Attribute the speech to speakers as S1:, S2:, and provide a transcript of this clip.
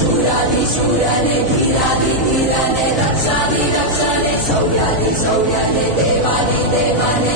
S1: सूर्या सूर्य ने धीरादिरा ने रक्षादि रक्षा शौर्यादि सौर्या देवादि देवादिवा